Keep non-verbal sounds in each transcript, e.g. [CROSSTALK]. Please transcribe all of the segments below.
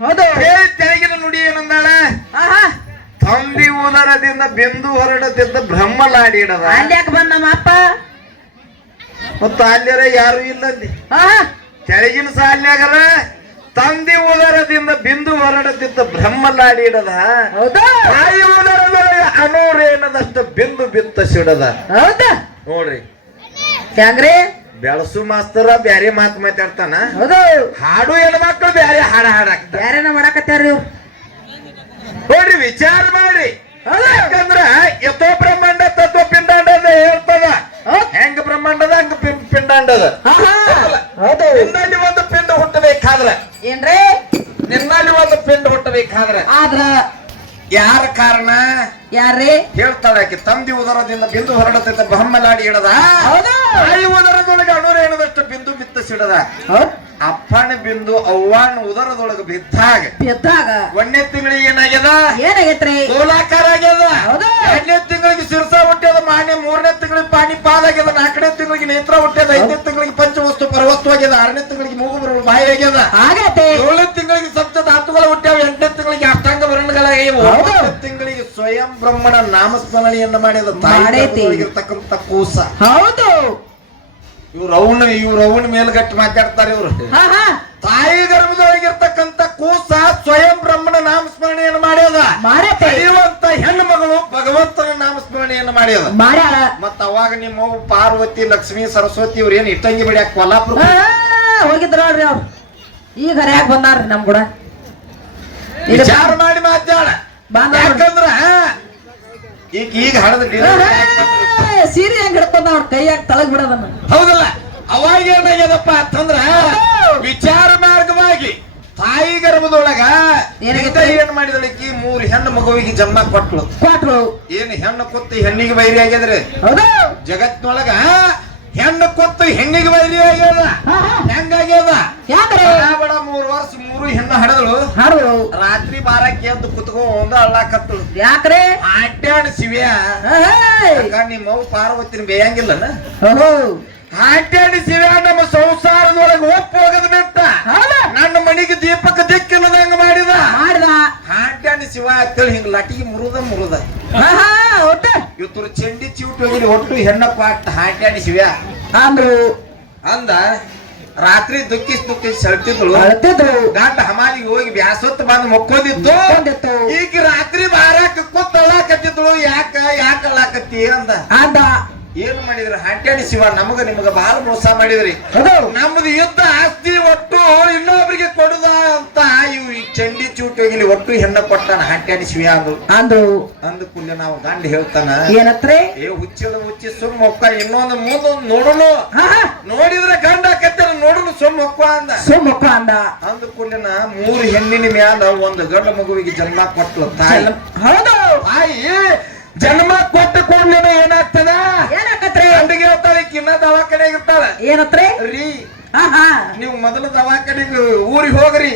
ಹೌದು. ಹೇಳಿ ತೆಳಗಿನ ನುಡಿ ಏನಂದಾಳ? ತಂದಿ ಉದರದಿಂದ ಬಿಂದು ಹೊರಡದಿಂದ ಬ್ರಹ್ಮಲಾಡಿಡದ ಅಲ್ಲಿ ಯಾಕೆ ಬಂದ ನಮ್ಮ ಅಪ್ಪ? ಮತ್ತು ಅಲ್ಲಿರ ಯಾರು ಇಲ್ಲಂದಿ ಆಹಾ. ಕೆಳಗಿನ ಸಾಲ್ಯಾಗರ ತಂದಿ ಉದರದಿಂದ ಬಿಂದು ಹೊರಡದಿದ್ದ ಬ್ರಹ್ಮಲಾಡಿಡದ ಹೌದಾ. ತಾಯಿ ಉದರದೊಳಗೆ ಅನೂರೇನದಷ್ಟು ಬಿಂದು ಬಿತ್ತ ಸಿಡದ ಹೌದಾ. ನೋಡ್ರಿ. ಹೆಂಗ್ರಿ ಬೆಳಸು ಮಾಸ್ತರ ಬ್ಯಾರೆ ಮಾತು ಮಾತಾಡ್ತಾನ. ಹೌದು. ಹಾಡು ಹೆಣ್ಮಕ್ಳು ಬ್ಯಾರೆ ಹಾಡ ಹಾಡಾಕ್ತಾರ ಯಾರೇನ ಮಾಡಾಕತ್ತಾರ ನೋಡ್ರಿ ವಿಚಾರ ಮಾಡ್ರಿ. ಯಾಕಂದ್ರ ಎತ್ತೋ ಬ್ರಹ್ಮಾಂಡ ತತ್ವ ಪಿಂಡಾಂಡ ಅಂತ ಹೇಳ್ತದ. ಹೆಂಗ ಬ್ರಹ್ಮಾಂಡದ ಹಂಗ ಪಿಂಡಾಂಡದ. ನಿನ್ನಲ್ಲಿ ಒಂದು ಪಿಂಡ ಹುಟ್ಟಬೇಕಾದ್ರ. ಏನ್ರಿ? ನಿನ್ನಲ್ಲಿ ಒಂದು ಪಿಂಡ ಹುಟ್ಟಬೇಕಾದ್ರ. ಆದ್ರ ಯಾರ ಕಾರಣ? ಯಾರ್ರಿ ಹೇಳ್ತಾಳೆ ಆಕೆ ತಂದಿ ಉದರದಿಂದ ಬಿಂದು ಹೊರಡುತ್ತಿದ್ದ ಬ್ರಹ್ಮಲಾಡಿ ಇಡದ ತಾಯಿ ಉದರದೊಳಗೆ ಅಣುರೇಣದಷ್ಟು ಬಿಂದು ಬಿತ್ತ ಸಿಡದ ಅಪ್ಪಣ ಅಪ್ಪನ ಬಿಂದು ಅವ್ವನ ಉದರದೊಳಗೆ ಬಿದ್ದಾಗ. ಬಿದ್ದಾಗ? ಒಂದನೇ ತಿಂಗಳಿಗೆ ಏನಾಗ್ಯದ? ಏನಾಗೈತ್ರಿ? ಗೋಲಾಕಾರ ಆಗ್ಯದ. ಎರಡನೇ ತಿಂಗಳಿಗೆ ಶಿರ್ಸ ಹುಟ್ಟ್ಯದ ಮಾನ್ಯ ಮೂರನೇ ತಿಂಗಳಿಗೆ ಪಾನಿ ಪಾದ ಆಗ್ಯದ ನಾಲ್ಕನೇ ತಿಂಗಳಿಗೆ ನೇತ್ರ ಹುಟ್ಟ್ಯದ ಐದನೇ ತಿಂಗಳಿಗೆ ಪಂಚವಸ್ತು ಪರವಸ್ತು ಆಗ್ಯದ ಆರನೇ ತಿಂಗಳಿಗೆ ಮೂಗು ಬರುವ ಬಾಯಿ ಆಗ್ಯದ. ಏಳನೇ ತಿಂಗಳಿಗೆ ಸಪ್ತ ಧಾತುಗಳು ಹುಟ್ಟ್ಯಾವ ಎಂಟನೇ ತಿಂಗಳಿಗೆ ಅಷ್ಟಾಂಗ ವರ್ಣಗಳಾಗ್ಯಾವ. ಒಂಬತ್ತನೇ ತಿಂಗಳಿಗೆ ಸ್ವಯಂ ಬ್ರಹ್ಮಣ ನಾಮಸ್ಮರಣೆಯನ್ನ ಮಾಡಿದ. ತಾಯಿರ್ತಕ್ಕಂಥ ಕೂಸ. ಹೌದು. ಇವ್ರು ಅವನು ಇವ್ರು ಅವನ ಮೇಲ್ಗಟ್ಟು ಮಾತಾಡ್ತಾರೆ ಇವ್ರು. ತಾಯಿ ಗರ್ಭದೊಳಗಿರ್ತಕ್ಕಂಥ ಕೂಸ ಸ್ವಯಂ ಬ್ರಹ್ಮಣ ನಾಮಸ್ಮರಣೆಯನ್ನು ಮಾಡ್ಯದ. ನಡೆಯುವಂತ ಹೆಣ್ಣು ಮಗಳು ಭಗವಂತನ ನಾಮಸ್ಮರಣೆಯನ್ನು ಮಾಡ್ಯದ. ಮತ್ತ ಅವಾಗ ನಿಮ್ಮ ಪಾರ್ವತಿ ಲಕ್ಷ್ಮಿ ಸರಸ್ವತಿ ಇವ್ರು ಏನ್ ಇಟ್ಟಂಗಿ ಬಿಡ್ಯಾಕ ಕೊಲ್ಲಾಪುರ ಹೋಗಿದ್ರ ನೋಡ್ರಿ ಅವ್ರು. ಈಗ ಹರ್ಯಾಕ್ ಬಂದಾರ್ರಿ ನಮ್ ಕೂಡ. ವಿಚಾರ ಮಾಡಿ ಮಾತಾಡ. ಯಾಕಂದ್ರ ಈಗ ಈಗ ಹಡದ ಸೀರೆ ಹೆಂಗ್ ಹಿಡ್ಕೊಂಡ ಅವ್ರ ಕೈಯಾಗ ತಳಗ್ ಬಿಡೋದನ್ನ ಹೌದಲ್ಲ? ಅವಾಗ ಏನಾಗ್ಯದಪ್ಪ ಅಂತಂದ್ರ ವಿಚಾರ ಮಾರ್ಗವಾಗಿ ತಾಯಿ ಗರ್ಭದೊಳಗ ಏನ್ ಮಾಡಿದಳಕಿ? ಮೂರು ಹೆಣ್ಣು ಮಗುವಿಗೆ ಜನ್ಮ ಕೊಟ್ಲು ಕೊಟ್ರು ಏನ್ ಹೆಣ್ಣು ಕೊತ್ತಿ ಹೆಣ್ಣಿಗೆ ಬೈರಿ ಆಗ್ಯದ್ರಿ? ಹೌದು. ಜಗತ್ನೊಳಗ ಹೆಣ್ಣು ಕೊತ್ತು ಹೆಣ್ಣಿಗೆ ಬೈರಿ ಆಗ್ಯದ. ಹೆಂಗಾಗ್ಯದ ಬೇಡ ಮೂರು ವರ್ಷ ಮೂರು ಹೆಣ್ಣು ಹಡದಳು. ಹಾಡು ರಾತ್ರಿ ಬಾರಕ್ಕೆ ಎದ್ದು ಕುತ್ಕೊಂಡ್ ಅಳ್ಳಾಕತ್ತಳು ಯಾಕ್ರೆ? ಆಟ್ಯಾಡ ಶಿವ್ಯ. ನಿಮ್ಮ ಅವ್ವ ಪಾರ್ವತಿನ ಬೇಯಂಗಿಲ್ಲನ? ಹೌದು. ಆಟ್ಯಾಡಿ ಶಿವ್ಯ ನಮ್ಮ ಸಂಸಾರದೊಳಗೆ ಒಪ್ಪು ಹೋಗದ್ ಬಿಟ್ಟ? ನನ್ನ ಮನೆಗೆ ದೀಪಕ ದಿಕ್ಕಿಲ್ಲದಂಗ ಮಾಡಿದ. ಮಾಡಿದ. ಆಟ್ಯಾಡಿ ಶಿವ ಅಂತೇಳಿ ಹಿಂಗ್ ಲಟಿಗೆ ಮುರುದ ಮುರುದ. ಹೋಗಿ ಒಟ್ಟು ಹೆಣ್ಣಪ್ಪ ಪಾಟ್ ಹಾಟ್ಯಾಡಿ ಶಿವ್ಯ ಅಂದ್ರು. ಅಂದ ರಾತ್ರಿ ದುಃಖಿಸ್ ದುಃಖಿಸ್ ಸೆಳ್ತಿದ್ಳು. ಅಳ್ತಿದ್ರು. ಗಾಟ ಹಮಾಲಿಗೆ ಹೋಗಿ ಬ್ಯಾಸೊತ್ತು ಬಂದು ಮಕ್ಕೋದಿತ್ತು. ಈಗ ರಾತ್ರಿ ಬಾರಾಕ ಕೂತ್ ಅಳಾಕತ್ತಿದ್ಳು ಯಾಕ ಯಾಕ ಅಳಾಕತ್ತಿ ಅಂದ. ಅಂದ. ಏನ್ ಮಾಡಿದ್ರಿ? ಹಾಟ್ಯಾಡಿ ಶಿವ ನಮಗ ನಿಮಗ ಬಹಳ ಮೋಸ ಮಾಡಿದ್ರಿ. ನಮ್ದು ಯುದ್ಧ ಆಸ್ತಿ ಒಟ್ಟು ಇನ್ನೊಬ್ರಿಗೆ ಕೊಡುದ ಅಂತ ಇವ್ ಈ ಚಂಡಿ ಚೂಟ್ ಹೋಗಿಲಿ ಒಟ್ಟು ಹೆಣ್ಣ ಕೊಟ್ಟಾನ ಹಾಟ್ಯಾಡಿ ಶಿವ ಅಂದ್ರು ಅಂದು? ಅಂದ ಕೂಡಲೇ ನಾವು ಗಂಡ ಹೇಳ್ತಾನ. ಏನತ್ರಿ? ಏ ಹುಚ್ಚಿಳ ಹುಚ್ಚಿ ಸುಮ್ ಒಕ್ಕ ಇನ್ನೊಂದು ಮುಂದೊಂದು ನೋಡುನು. ಹಾ ನೋಡಿದ್ರೆ ಗಂಡ ಕತ್ತರ ನೋಡುನು ಸುಮ್ ಒಕ್ಕ ಅಂದ. ಸುಮ್ಮಕ್ಕ ಅಂದ. ಅಂದ ಕೂಡಲಿನ ಮೂರು ಹೆಣ್ಣಿನ ಮ್ಯಾಲ ಒಂದು ಗಂಡ ಮಗುವಿಗೆ ಜನ್ಮ ಕೊಟ್ಲು ತಾಯಿ. ಹೌದು. ತಾಯಿ ಜನ್ಮ ಕೊಟ್ಟ ಕೂಡಲೇ ಏನಾಗ್ತದ? ಏನಾಗತ್ರಿ ಗಂಡಿಗೆ ಹೇಳ್ತಾಳೆ ಕಿನ್ನ ದವಾಖಾನೆ ಇರ್ತಾಳ. ಏನತ್ರಿ? ರೀ ನೀವು ಮೊದಲು ದವಾಖಾನೆಗೆ ಊರಿಗೆ ಹೋಗ್ರಿ.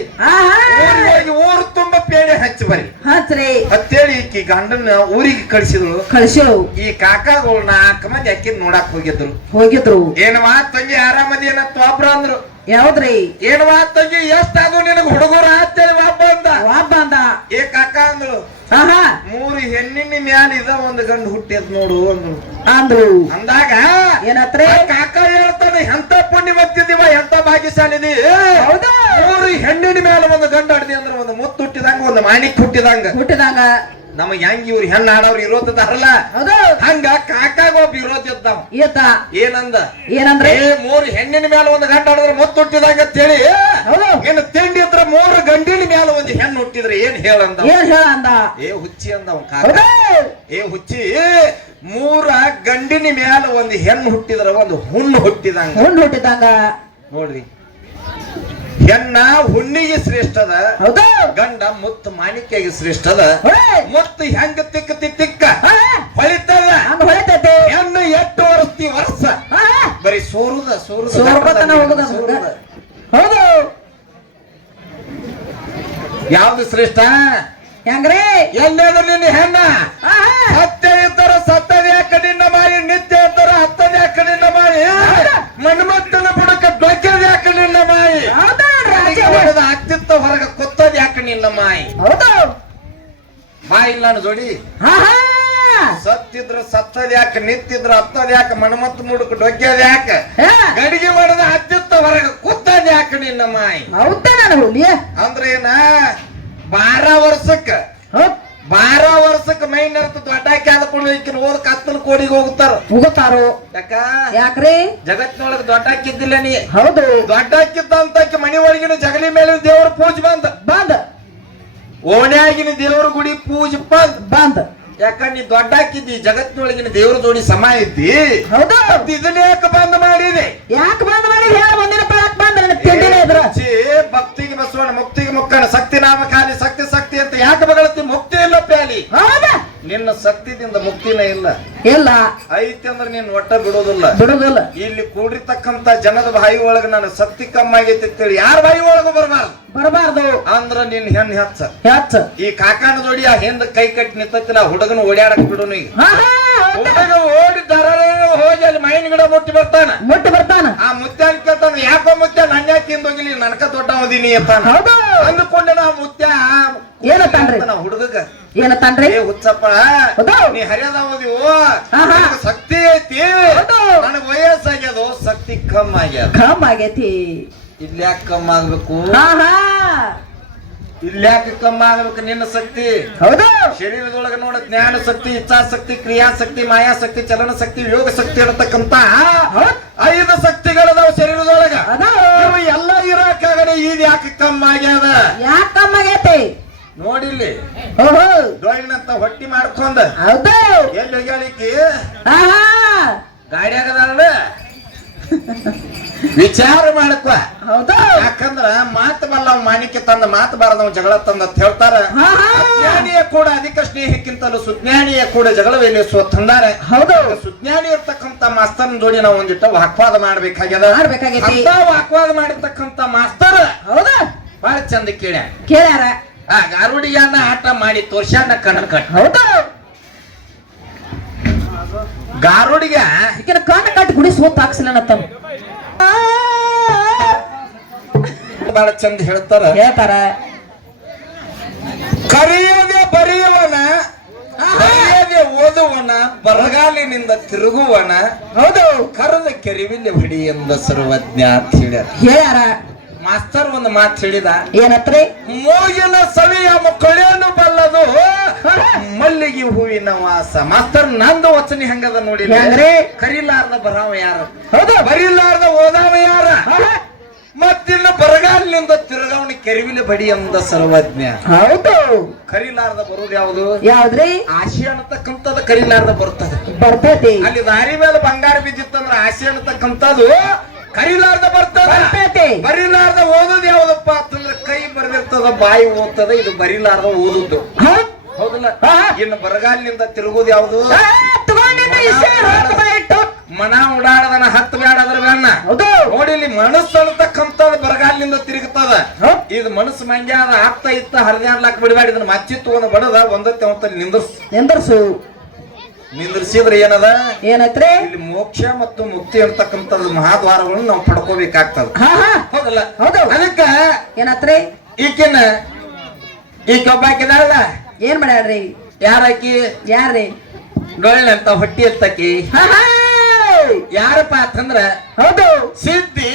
ಊರಿಗೆ ಹೋಗಿ ಊರು ತುಂಬಾ ಪೇಡೆ ಹಚ್ಚಿ ಬರ್ರಿ. ಹಚ್ಚ್ರಿ ಹತ್ತೇಳಿ ಈಕಿ ಗಂಡನ ಊರಿಗೆ ಕಳಿಸಿದ್ರು ಕಳಿಸೋ. ಈ ಕಾಕಾಗಳು ನಾಲ್ಕು ಮಂದಿ ಅಕ್ಕಿದ್ ನೋಡಕ್ ಹೋಗಿದ್ರು. ಹೋಗಿದ್ರು. ಏನವಾ ತಂಗಿ ಆರಾಮದಿ ಏನ ತೋಬ್ರ ಅಂದ್ರು. ಯಾವ್ದ್ರಿ? ಏನವಾ ತಂಗಿ ಎಷ್ಟಾದ್ರು ನಿನಗೆ ಹುಡುಗರು ಅಂತೇಳಿ ವಾಪ ಅಂದ? ವಾಪ ಅಂದ? ಏ ಕಾಕ ಅಂದಳು ಮೂರು ಹೆಣ್ಣಿನ ಮ್ಯಾಲ ಇದ ಒಂದು ಗಂಡು ಹುಟ್ಟಿದ್ ನೋಡು ಅಂದ್ರು ಅಂದ್ರು ಅಂದಾಗ ಏನತ್ರ? ಕಾಕ ಹೇಳ್ತಾನೆ ಎಂತ ಪುಣ್ಯ ಬರ್ತಿದ್ದೀವ ಎಂತ ಭಾಗ್ಯಶಾಲಿದಿ ಹೌದಾ? ಮೂರು ಹೆಣ್ಣಿನ ಮ್ಯಾಲ ಒಂದು ಗಂಡು ಆಡ್ದಿ ಅಂದ್ರೆ ಒಂದು ಮುತ್ತು ಹುಟ್ಟಿದಂಗ ಒಂದು ಮಾಣಿಕ್ ಹುಟ್ಟಿದಂಗ. ಹುಟ್ಟಿದಂಗ. ನಮಗ್ ಹೆಂಗ್ ಇವ್ರು ಹೆಣ್ಣು ಆಡವ್ರು ಇರೋದಾರಲ್ಲ ಹೌದು. ಹಂಗ ಕಾಕಾಗ ಒಬ್ಬ ಇರೋದ್ ಈತ ಏನಂದ? ಏನಂದ್ರೆ? ಏ ಮೂರು ಹೆಣ್ಣಿನ ಮೇಲೆ ಒಂದು ಗಂಟ ಆಡಿದ್ರೆ ಮುತ್ತು ಹುಟ್ಟಿದಾಗ ಅಂತೇಳಿ ಹೌದು. ಏನ್ ತಿಂಡಿ ಇದ್ರ ಮೂರು ಗಂಡಿನ ಮೇಲೆ ಒಂದು ಹೆಣ್ಣು ಹುಟ್ಟಿದ್ರೆ ಏನ್ ಹೇಳಂದ ಏನ್ ಹೇಳಂದ? ಏ ಹುಚ್ಚಿ ಅಂದ ಅವ್ನ್ ಕಾಕ ಏ ಹುಚ್ಚಿ ಮೂರ ಗಂಡಿನ ಮ್ಯಾಲ ಒಂದು ಹೆಣ್ಣು ಹುಟ್ಟಿದ್ರ ಒಂದು ಹುಣ್ಣು ಹುಟ್ಟಿದಂಗ. ಹುಣ್ಣು ಹುಟ್ಟಿದಂಗ. ನೋಡ್ರಿ. ಹೆಣ್ಣ ಹುಣ್ಣಿಗೆ ಶ್ರೇಷ್ಠದ ಹೌದು. ಗಂಡ ಮುತ್ತ ಮಾಣಿಕೆಗೆ ಶ್ರೇಷ್ಠದ. ಮುತ್ತು ಹೆಂಗ ತಿಕ್ಕ ತಿಕ್ಕ ಹೊಳಿತದ. ಹೊಳಿತೈತಿ. ಹೆಣ್ಣು ಎಷ್ಟು ವರ್ಷ ಹಾ. ಬರೀ ಸೋರುದ ಸೋರ್ಕೊತನ ಹೌದು. ಯಾವ್ದು ಶ್ರೇಷ್ಠ? ಹೆಂಗ್ರಿ? ಎಲ್ಲಿ ನಿನ್ನ ಹೆಣ್ಣ. ಸತ್ಯ ಇದ್ದರೆ ಸತ್ತದ ಯಾಕೆ ನಿನ್ನ ಮಾರಿ ನಿತ್ಯ ಇದ್ದರೆ ಹತ್ತದ ಯಾಕೆ ನಿನ್ನ ಮಾರಿ ಮನ್ಮತ್ತನ ಬುಡಕ ಡೊಕ್ಕದ ಯಾಕೆ ನಿನ್ನ ಮಾರಿ ಹೌದಾ, ರಾಜ? ಹೊಡೆದ ಹತ್ತಿತ್ತ ಹೊರಗ ಕೊತ್ತದ ಯಾಕೆ ನಿನ್ನ ಮಾಯಿ ಹೌದು ಬಾ ಇಲ್ಲ ನನ್ನ ಜೋಡಿ ಸತ್ತಿದ್ರ ಸತ್ತದ ಯಾಕ? ನಿತ್ತಿದ್ರ ಹತ್ತದ ಯಾಕ? ಮಣಮತ್ ಮುಡುಕ್ ಡೊಗ್ಗ್ಯದ ಯಾಕ? ಗಡಿಗೆ ಮಾಡದ ಹತ್ತಿತ್ತ ಹೊರಗ ಕುತ್ತದ ಯಾಕ ನಿನ್ನ ಮಾಯಿ? ಅಂದ್ರೆ ಏನ? ಬಾರ ವರ್ಷಕ್ಕ. ಬಾರ ವರ್ಷಕ್ಕ ಮೈನ್ ನರ್ತ ದೊಡ್ಡಾಕಿ ಆದ್ಕೊಂಡು ಈಕಿನ ಓದ್ ಕತ್ತಲ ಕೋಡಿಗೆ ಹೋಗುತ್ತಾರ ಹೋಗುತ್ತಾರೋ ಯಾಕ? ಯಾಕ್ರಿ? ಜಗತ್ತಿನೊಳಗ ದೊಡ್ಡಾಕಿದ್ದಿಲ್ಲ ನೀ. ಹೌದು. ದೊಡ್ಡ ಅಂತ ಮನಿ ಒಳಗಿನ ಜಗಲಿ ಮೇಲೆ ದೇವರ ಪೂಜೆ ಬಂದ. ಬಂದ್. ಓಣ್ಯಾಗಿನ ದೇವ್ರ ಗುಡಿ ಪೂಜೆ ಬಂದ್. ಬಂದ್. ಯಾಕ ನೀ ದೊಡ್ಡಾಕಿದ್ದಿ ಜಗತ್ತಿನೊಳಗಿನ ದೇವ್ರ ಜೋಡಿ ಸಮ ಐತಿ ಹೌದು. ಇದನ್ನ ಯಾಕೆ ಬಂದ್ ಮಾಡಿದೆ? ಯಾಕೆ ಬಂದ್ ಮಾಡಿ ಹೇಳ ಮುಂದಿನಪ್ಪ ಯಾಕೆ ಬಂದ್ ನನ್ನ ತಿಂಡಿನೇ ಇದ್ರ. ಛೀ, ಭಕ್ತಿಗೆ ಬಸವಣ್ಣ ಮುಕ್ತಿಗೆ ಮುಕ್ಕಣ ಶಕ್ತಿ ನಾಮ ಖಾಲಿ ಶಕ್ತಿ ಶಕ್ತಿ ಅಂತ ಯಾಕೆ ಬಗಳತಿ ಮುಕ್ತಿ ಇಲ್ಲ ಪ್ಯಾಲಿ ಹೌದಾ ನಿನ್ನ ಶಕ್ತಿದಿಂದ ಮುಕ್ತಿನೇ ಇಲ್ಲ. ಇಲ್ಲ. ಐತಿ ಅಂದ್ರೆ ನೀನ್ ಒಟ್ಟ ಬಿಡೋದಿಲ್ಲ ಬಿಡೋದಿಲ್ಲ ಇಲ್ಲಿ ಕೂಡಿರ್ತಕ್ಕಂತ ಜನದ ಬಾಯಿ ಒಳಗ ನನ್ನ ಶಕ್ತಿ ಕಮ್ಮಿ ಆಗೈತಿ ಅಂತೇಳಿ ಯಾರ ಬಾಯಿ ಒಳಗ ಬರಬಾರ್ದು. ಬರಬಾರ್ದು. ಅಂದ್ರ ನಿನ್ ಹೆಣ್ ಹೆಚ್ಚ ಹೆಚ್ಚ ಈ ಕಾಕಾನ ಜೋಡಿ ಆ ಹಿಂದ ಕೈ ಕಟ್ಟಿ ನಿಂತತ್ತಿಲ್ಲ ಹುಡುಗನ ಓಡಾಡಕ್ ಬಿಡೋನು ಈಗ? ಹುಡುಗ ಓಡಿ ದರ ಹೋಗಿ ಅಲ್ಲಿ ಮೈನ್ ಗಿಡ ಮುಟ್ಟಿ ಬರ್ತಾನ. ಮುಟ್ಟಿ ಬರ್ತಾನ. ಆ ಮುತ್ಯಾನ ಕೇಳ್ತಾನ ಯಾಕೋ ಮುತ್ಯ ನನ್ನ ಯಾಕೆ ಹಿಂದೋಗಿಲಿ ನನ್ಕ ದೊಡ್ಡ ಓದಿನಿ ಅಂತ ಅಂದುಕೊಂಡೆ ನಾ ಮುತ್ಯ ಏನಂತಾನ್ರಿ? ಹುಡುಗ ಏನ ತಂದ್ರೆ? ಹುಚ್ಚಪ್ಪ ನೀ ಹರಿಯದ ಓದಿವು ಹಾ, ಹಾ. ಶಕ್ತಿ ಐತಿ. ನನಗ ವಯಸ್ಸಾಗ್ಯದು ಶಕ್ತಿ ಕಮ್ಮಿ ಆಗ್ಯದ. ಕಮ್ ಆಗೈತಿ. ಇಲ್ಲಿ ಯಾಕೆ ಕಮ್ ಆಗ್ಬೇಕು? ಇಲ್ಲಿ ಯಾಕೆ ಕಮ್ಮ ಆಗ್ಬೇಕು ನಿನ್ನ ಶಕ್ತಿ? ಹೌದು. ಶರೀರದೊಳಗ ನೋಡ ಜ್ಞಾನ ಶಕ್ತಿ ಇಚ್ಛಾಶಕ್ತಿ ಕ್ರಿಯಾಶಕ್ತಿ ಮಾಯಾಶಕ್ತಿ ಚಲನ ಶಕ್ತಿ ಯೋಗ ಶಕ್ತಿ ಇರತಕ್ಕಂತ. ಐದು ಶಕ್ತಿಗಳದಾವ ಶರೀರದೊಳಗ. ಎಲ್ಲ ಇರಾಕಾಗಡೆ ಇದು ಯಾಕೆ ಕಮ್ಮಿ ಆಗ್ಯದ? ಯಾಕೆ ಕಮ್ಮಿ ಆಗೈತಿ? ನೋಡಿಲ್ಲಿ? ಓಹೋ ಡೊಯ್ನಂತ ಹೊಟ್ಟಿ ಮಾಡ್ಕೊಂಡ ಹೌದು. ಎಲ್ಲಿ ಹೋಗ್ಯಾಳಿಕಿ ಹಾ ಹಾ. ಗಾಡಿ ಆಗದಾಳ ವಿಚಾರ ಮಾಡಕ್ವ ಹೌದು. ಯಾಕಂದ್ರ ಮಾತು ಬಲ್ಲ ಮಾಣಿಕ್ಯ ತಂದ ಮಾತು ಬಾರದವ್ ಜಗಳ ತಂದ ಅಂತ ಹೇಳ್ತಾರ. ಅಜ್ಞಾನಿಯ ಕೂಡ ಅಧಿಕ ಸ್ನೇಹಕ್ಕಿಂತಲೂ ಸುಜ್ಞಾನಿಯ ಕೂಡ ಜಗಳವೇಲಿ ತಂದಾರೆ. ಹೌದು. ಸುಜ್ಞಾನಿ ಇರ್ತಕ್ಕಂತ ಮಾಸ್ತರ್ನ ಜೋಡಿ ನಾವು ಒಂದಿಟ್ಟು ವಾಕ್ವಾದ ಮಾಡ್ಬೇಕಾಗ್ಯದ. ಮಾಡ್ಬೇಕಾಗೈತಿ. ಅಂತ ವಾಕ್ವಾದ ಮಾಡಿರ್ತಕ್ಕಂತ ಮಾಸ್ತರ್ ಹೌದಾ. ಬಹಳ ಚಂದ ಕೇಳ್ಯಾರ. ಕೇಳ್ಯಾರ. ಆ ಗಾರುಡಿಯನ್ನ ಆಟ ಮಾಡಿ ತೋರ್ಸಣ್ಣ ಕಣ್ಣ ಕಟ್ ಹೌದು? ಗಾರುಡಿಗ ಈಕಿನ ಕಣ್ಣ ಕಟ್ಟ ಗುಡಿ ಸೋತ್ ಹಾಕ್ಸಿಲ್ಲ ತಮ್ಮ? ಬಹಳ ಚಂದ ಹೇಳ್ತಾರ. ಹೇಳ್ತಾರ. ಕರೆಯದೆ ಬರೆಯುವನ ಬರೆಯದೆ ಓದುವನ ಬರಗಾಲಿನಿಂದ ತಿರುಗುವನ ಹೌದು. ಕರೆದ ಕೆರಿವಿಲ್ಲ ಬಡಿ ಎಂದ ಸರ್ವಜ್ಞ ಅಂತ ಹೇಳ್ಯಾರ. ಹೇಳ್ಯಾರ. ಮಾಸ್ತರ್ ಒಂದು ಮಾತು ಹೇಳಿದ ಏನತ್ರಿ? ಮೂಗಿನ ಸವಿಯ ಮಕ್ಕಳೇನು ಬಲ್ಲದು ಮಲ್ಲಿಗೆ ಹೂವಿನ ವಾಸ. ಮಾಸ್ತರ್ ನಂದು ವಚನಿ ಹೆಂಗದ ನೋಡಿ? ಕರಿಲಾರ್ದ ಬರಾವ ಯಾರ? ಹೌದ. ಬರಿಲಾರ್ದ ಓದಾವ ಯಾರ. ಮತ್ತಿನ್ನ ಬರಗಾಲಿನಿಂದ ತಿರುಗಾವಣಿ ಕೆರಿವಿಲೆ ಬಡಿ ಎಂದ ಸರ್ವಜ್ಞ. ಹೌದು. ಕರಿಲಾರ್ದ ಬರೋದು ಯಾವುದು? ಯಾವ್ದ್ರಿ? ಆಶೆ ಅನ್ನತಕ್ಕಂಥದ್ದು ಕರಿಲಾರ್ದ ಬರ್ತದೆ. ಬರ್ತದೆ ಅಲ್ಲಿ ದಾರಿ ಮೇಲೆ ಬಂಗಾರ ಬಿದ್ದಿತ್ತಂದ್ರ ಆಶೆ ಅನ್ನತಕ್ಕಂಥದ್ದು ಕರಿಲಾರ್ದ ಬರ್ತದ ಬರ್ತೈತಿ ಬರಿಲಾರ್ದ ಓದೋದು ಯಾವ್ದಪ್ಪ ಅಂತಂದ್ರೆ ಕೈ ಬರೆದಿರ್ತದ ಬಾಯಿ ಓದ್ತದ ಇದು ಬರಿಲಾರ್ದ ಓದುದು ಹೌದಲ್ಲ? ಇನ್ನು ಬರಗಾಲಿನಿಂದ ತಿರುಗುದು ಯಾವುದು. ಮನ ಉಡಾಡದನ ಹತ್ತು ಬೇಡ ಅದ್ರ ಹೌದು. ನೋಡಿ ಇಲ್ಲಿ ಮನಸ್ಸು ಅನ್ನತಕ್ಕಂಥದ್ದು ಬರಗಾಲಿನಿಂದ ತಿರುಗುತ್ತದ. ಇದು ಮನಸ್ಸು ಮಂಗ್ಯಾದ ಆಗ್ತ ಇತ್ತ ಹರಿದಾಡ್ಲಾಕ್ ಬಿಡಬೇಡ. ಇದನ್ನ ಮಚ್ಚಿತ್ತು ಒಂದು ಬಡದ ಒಂದತ್ತೆ ಒಂದಲ್ಲಿ ನಿಂದ್ರಸ್. ನಿಂದರ್ಸು. ನಿಂದ್ರಿಸಿದ್ರೆ ಏನದ? ಏನತ್ರಿ? ಇಲ್ಲಿ ಮೋಕ್ಷ ಮತ್ತು ಮುಕ್ತಿ ಅಂತಕ್ಕಂಥದ್ದು ಮಹಾದ್ವಾರಗಳನ್ನು ನಾವು ಪಡ್ಕೋಬೇಕಾಗ್ತದ. ಹೌದಲ್ಲ? ಹೌದು. ಅದಕ್ಕ ಏನತ್ರಿ? ಈಕಿನ ಈಕೊಬ್ಬಾಕಿದಾಳ? ಏನ್ ಮಾಡ್ಯಾಳ್ರಿ? ಯಾರಾಕಿ ಯಾರ್ರಿ? ಡೊಳ್ಳಿನಂತ ಹೊಟ್ಟಿ ಎತ್ತಕಿ. ಯಾರಪ್ಪ ಅಂತಂದ್ರ ಹೌದು. ಸಿದ್ಧಿ.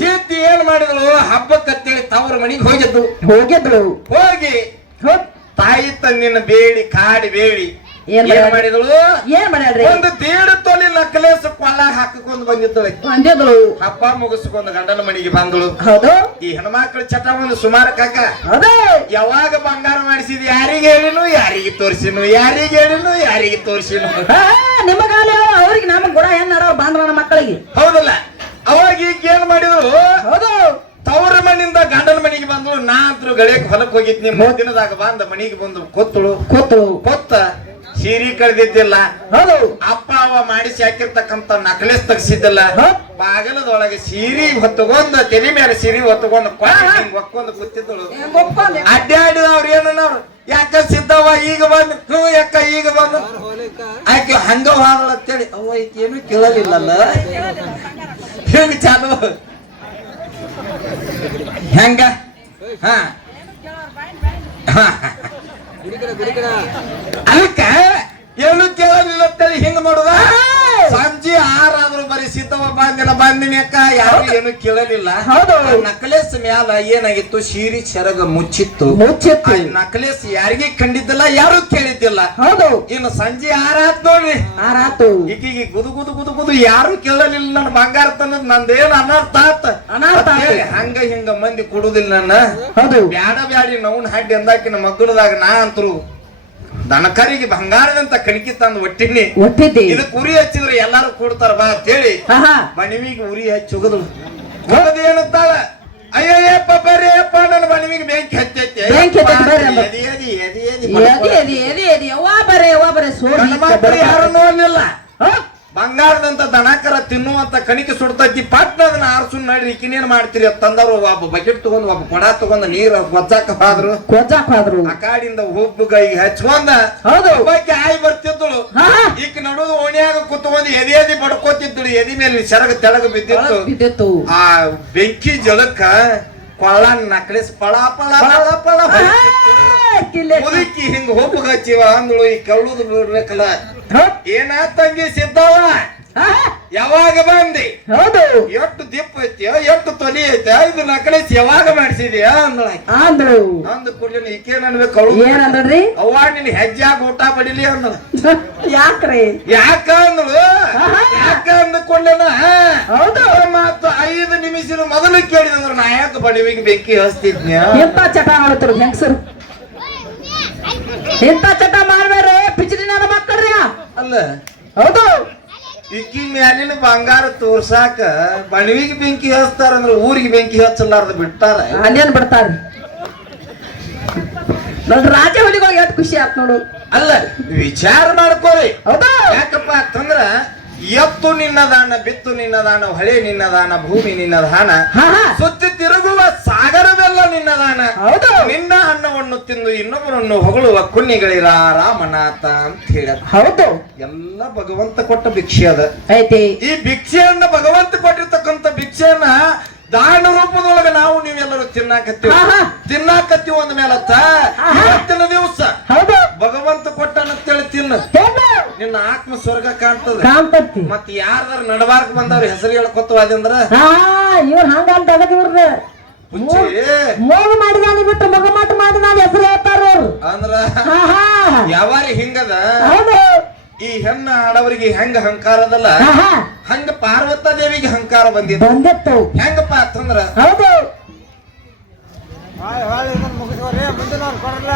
ಸಿದ್ಧಿ ಏನ್ ಹಬ್ಬಕ್ಕೆ ಹಬ್ಬಕ್ಕಂತೇಳಿ ತವ್ರ ಮನಿಗೆ ಹೋಗಿದ್ದು. ಹೋಗಿದ್ರು ಹೋಗಿ ಹೋಗ್. ತಾಯಿ ತನ್ನಿನ ಬೇಡಿ ಕಾಡಿ ಬೇಡಿ. ಏನ್ ಏನ್ ಮಾಡಿದಳು? ಏನ್ ಮಾಡ್ಯಾಳ್ರಿ? ಒಂದು ದೇಡು ತೊಲಿ ನಕಲೇಸ ಕೊಳ್ಳ ಹಾಕಿಕೊಂಡು ಬಂದಿದ್ದಳು. ಅಂದಿದ್ರು ಹಬ್ಬ ಮುಗಿಸ್ಕೊಂಡು ಗಂಡನ ಮನೆಗೆ ಬಂದಳು. ಹೌದು. ಈ ಹೆಣ್ಮಕ್ಳ ಚಟ ಒಂದು ಸುಮಾರು ಕಾಕ. ಹೌದು. ಯಾವಾಗ ಬಂಗಾರ ಮಾಡಿಸಿದ ಯಾರಿಗೆ ಹೇಳಿನು ಯಾರಿಗೆ ತೋರಿಸಿನು ಯಾರಿಗೆ ಹೇಳಿನು ಯಾರಿಗೆ ತೋರಿಸಿನು. ನಿಮಗಾಲ ಅವ್ರಿಗೆ ನಮ್ ಗುಣ ಏನಾರ ಬಾಂಧವನ ಮಕ್ಕಳಿಗೆ. ಹೌದಲ್ಲ? ಅವಾಗ ಈಗ ಏನ್ ಮಾಡಿದ್ರು? ಹೌದು. ತವರ ಮನಿಂದ ಗಂಡನ ಮನೆಗೆ ಬಂದ್ರು ನಾ ಅಂತೂ ಗಳಿಯಕ್ ಹೊಲಕ್ ಹೋಗಿದ್ನಿ. ಮೂರ್ ದಿನದಾಗ ಬಂದ ಮನಿಗೆ ಬಂದು ಕೊತ್ತಳು. ಕೊತ್ತಳು. ಕೊತ್ತ ಸೀರಿ ಕಳೆದಿದ್ದಿಲ್ಲ. ಹೌದು. ಅಪ್ಪ ಅವ ಮಾಡಿಸಿ ಹಾಕಿರ್ತಕ್ಕಂತ ನಕಲೇಸ್ ತೆಗ್ಸಿದ್ದಿಲ್ಲ. ಬಾಗಿಲದೊಳಗೆ ಸೀರಿ ಹೊತ್ತುಕೊಂಡ ತೆಲಿ ಮೇಲೆ ಸೀರಿ ಹೊತ್ತುಕೊಂಡು ಒಕ್ಕೊಂಡು ಕೂತಿದ್ದಳು. ಅಡ್ಡಾಡಿದವ್ರು ಏನನ್ನವ್ರು? ಯಾಕ ಸಿದ್ದವ ಈಗ ಬಂದು ಹ್ಞೂ ಯಾಕ ಈಗ ಬಂದು? ಆಕೆ ಹಂಗ ಹಾದಳ ಅಂತೇಳಿ ಅವ ಏನು ಕೇಳಲಿಲ್ಲಲ್ಲ? ಹೆಂಗ ಚಾಲು. ಹೆಂಗ? ಹಾ ಹಾ. ಅದಕ್ಕ ಏನು ಕೇಳಲಿಲ್ಲ ಹಿಂಗ ಮಾಡುದ? ಸಂಜೆ ಆರಾದ್ರೂ ಬರೀ ಸಿದ್ದವ ಬಂದಿಲ್ಲ ಬಂದಿನಿ ಅಕ್ಕ. ಯಾರು ಏನು ಕೇಳಲಿಲ್ಲ. ಹೌದು. ನಕಲೇಸ್ ಮ್ಯಾಲ ಏನಾಗಿತ್ತು? ಶೀರಿ ಚರಗ ಮುಚ್ಚಿತ್ತು. ಮುಚ್ಚಿತ್ತು. ನಕಲೇಸ್ ಯಾರಿಗೆ ಕಂಡಿದ್ದಿಲ್ಲ ಯಾರು ಕೇಳಿದ್ದಿಲ್ಲ. ಹೌದು. ಇನ್ನು ಸಂಜೆ ಆರಾತ್ ನೋಡ್ರಿ. ಆರಾತು. ಈಗೀಗ ಗುದು ಗುದು ಗುದು ಗುದು ಯಾರು ಕೇಳಲಿಲ್ಲ ನನ್ನ ಬಂಗಾರ ತನ್ನದ್ ನಂದೇನ್ ಅನರ್ಥ ಆತ. ಅನರ್ಥ ಹಂಗ ಹಿಂಗ ಮಂದಿ ಕೊಡುದಿಲ್ಲ ನನ್ನ. ಹೌದು. ಬ್ಯಾಡ ಬ್ಯಾಡಿ ನೌನ್ ಹಡ್ಡಿ ಅಂದಾಕಿನ ಮಗ್ಗಲದಾಗ ನಾ ಅಂತರು. ದನಕರಿಗೆ ಬಂಗಾರದಂತ ಕಣಕಿ ತಂದು ಒಟ್ಟಿನಿ. ಒಟ್ಟಿದ್ದೆ? ಇದು ಉರಿ ಹಚ್ಚಿದ್ರೆ ಎಲ್ಲಾರು ಕೂಡ್ತಾರ ಬಾ ಅಂತ ಹೇಳಿ ಮಣಿವಿಗೆ ಉರಿ ಹಚ್ಚಿ ಹೋಗದಳು ಏನಂತಾಳ ಅಯ್ಯಪ್ಪ ಪಬ್ಬರಿ ಅಪ್ಪ ನನ್ನ ಮಣಿವಿಗೆ ಬೆಂಕಿ ಹಚ್ಚೈತಿ. ಬೆಂಕಿ ಎದಿ ಎದಿ ಎದಿ ಎದಿ ಎದಿ ಎದಿ ಎದಿ ಬರೇ ನೋಡ್ಲಿಲ್ಲ ಬಂಗಾರದಂತ ದನಕರ ತಿನ್ನುವಂತ ಕಣಿಕೆ ಸುಡ್ತೈತಿ ಪಟ್ನ ಅದನ್ನ ಆರ್ಸು ನಡ್ರಿ ಈಕಿನೇನ್ ಮಾಡ್ತೀರಿ? ತಂದವ್ರು ಒಬ್ಬ ಬಕೆಟ್ ತಗೊಂಡ್ ಒಬ್ಬ ಕೊಡ ತಗೊಂಡ್ ನೀರ್ ಗೊಜ್ಜಾಕ ಹಾದ್ರು. ಕೊಜ್ಜಾಕ್ ಹಾದ್ರು. ಆ ಕಾಡಿಂದ ಹುಬ್ಬುಗ ಈಗ ಹಚ್ಕೊಂಡ. ಹೌದು. ಒಬ್ಬಕ್ಕೆ ಆಯ್ ಬರ್ತಿದ್ದಳು. ಈಕ ನಡುದು ಓಣಿಯಾಗ ಕುತ್ಕೊಂಡು ಎದಿ ಎದಿ ಬಡ್ಕೋತಿದ್ದಳು. ಎದಿ ಮೇಲೆ ಸೆರಗ ತೆಳಗ ಬಿದ್ದಿತ್ತು. ಬಿದ್ದಿತ್ತು. ಆ ಬೆಂಕಿ ಜಲಕ್ಕ ಕೊಳ್ಳ ನಕ್ಲಿಸ್ ಪಳ ಪಳ ಪಳ ಪಳ. ಮುದುಕಿ ಹಿಂಗ ಹೋಗ್ಬೇಕು ಹಚ್ಚಿವ ಅಂದಳು ಈ ಕಳ್ಳುದು ಬಿಡ್ಬೇಕಲ್ಲ? ಏನ ತಂಗಿ ಸಿದ್ಧವ ಯಾವಾಗ ಬಂದಿ? ಹೌದು. ಎಷ್ಟು ದಿಪ್ಪ ಐತಿ ಎಷ್ಟು ತೊಲಿ ಐತಿ ಇದು ನಕಲೇಸ್ ಯಾವಾಗ ಮಾಡಿಸಿದ್ಯಾ? ಅಂದಳ. ಅಂದ್ರು ಅಂದ ಕೂಡ್ಲೆ ಈಕೆ ನನ್ವೆ ಕಳು ಏನಂದ್ರಿ? ಅವ್ವ ನಿನ್ ಹೆಜ್ಜಾಗ ಊಟ ಬಡಿಲಿ ಅಂದಳ. [LAUGHS] ಯಾಕ್ರಿ? ಯಾಕ ಅಂದಳು? ಯಾಕ ಅಂದ ಕೂಡ್ಲೆನ ಹೌದು. ಮಾತು ಐದು ನಿಮಿಷದ ಮೊದಲು ಕೇಳಿದ್ರು ನಾ ಯಾಕೆ ಬಡಿವಿಗೆ ಬೆಂಕಿ ಹಚ್ತಿದ್ನ್ಯ? ಎಂತ ಚಟ ಮಾಡ್ತಾರ ಹೆಂಗಸರು? ಎಂತ ಚಟ ಮಾಡ್ಬೇಡ್ರಿ ಪಿಚ್ರಿ ನನ್ನ ಮಕ್ಕಳ್ರಿ. ಅಲ್ಲ. ಹೌದು. ಇಕ್ಕಿ ಮ್ಯಾಲಿನ ಬಂಗಾರ ತೋರ್ಸಾಕ ಬಣವಿಗೆ ಬೆಂಕಿ ಹಚ್ತಾರ ಅಂದ್ರೆ ಊರಿಗೆ ಬೆಂಕಿ ಹಚ್ಚಲಾರ್ದ ಬಿಡ್ತಾರ ಅಲ್ಲೇನ್ ಬಿಡ್ತಾರ? ನೋಡ್ರಿ ರಾಜ ಹುಲಿಗಳಿಗೆ ಎಷ್ಟು ಖುಷಿ ಆತ್ ನೋಡು. ಅಲ್ಲ ವಿಚಾರ ಮಾಡ್ಕೋರಿ. ಹೌದಾ. ಯಾಕಪ್ಪ ಅಂತಂದ್ರ ಎತ್ತು ನಿನ್ನ ದಾನ ಬಿತ್ತು ನಿನ್ನ ದಾನ ಹೊಳೆ ನಿನ್ನದಾನ ಭೂಮಿ ನಿನ್ನ ದಾನ. ಹಾ ಸುತ್ತಿ ತಿರುಗುವ ಸಾಗರವೆಲ್ಲ ನಿನ್ನ ಅನ್ನವನ್ನು ತಿಂದು ಇನ್ನೊಬ್ಬರನ್ನು ಹೊಗಳುವ ಕುನ್ನಿಗಳಿರ ರಾಮನಾಥ ಅಂತ ಹೇಳ ಹೌದು. ಎಲ್ಲ ಭಗವಂತ ಕೊಟ್ಟ ಭಿಕ್ಷೆ ಅದ. ಐತಿ ಈ ಭಿಕ್ಷೆಯನ್ನ ಭಗವಂತ ಕೊಟ್ಟಿರ್ತಕ್ಕಂಥ ಭಿಕ್ಷೆಯನ್ನ ದಾನ ರೂಪದೊಳಗ ನಾವು ನೀವೆಲ್ಲರೂ ತಿನ್ನಾಕತ್ತೀವಿ. ತಿನ್ನಾಕತ್ತೀವಿ ಅಂದ ಮೇಲೆ. ಇವತ್ತಿನ ದಿವಸ ಹೌದು. ಭಗವಂತ ಕೊಟ್ಟನಂತೇಳಿ ತಿನ್ನು. ತಿನ್ನ. ನಿನ್ನ ಆತ್ಮ ಸ್ವರ್ಗ ಕಾಣ್ತದ. ಮತ್ ಯಾರ್ದಾರ ನಡಬಾರ್ಕ ಬಂದವ್ರ ಹೆಸರು ಹೇಳ್ಕೊತವಾದಂದ್ರ ಹಾ ಇವ್ರು ಹಂಗ ಅಂತ ಹುಚ್ಚಿ ಮೋಗ ಮಾಡಿದಾನೆ ಬಿಟ್ಟು ಮಗ ಮಾಟ ನಾನು ಹೆಸರು ಹೇಳ್ತಾರ ಅವ್ರು. ಅಂದ್ರ? ಹಾ ಹಾ. ಯಾವಾರಿ ಹಿಂಗದ? ಹೌದು. ಈ ಹೆಣ್ಣ ಆಡವರಿಗೆ ಹೆಂಗ ಹಂಕಾರ ಅದಲ್ಲ? ಹಾ ಹಾ. ಹಂಗ ಪಾರ್ವತ ದೇವಿಗೆ ಹಂಕಾರ ಬಂದಿದ್ದು ಬಂದಿತ್ತು. ಹೆಂಗಪ್ಪ ಅಂತಂದ್ರ? ಹೌದು. ಮುಗಿಸ್ಕೋರಿ ಮುಂದಿನವ್ರು ಕೊಡಲ್ಲ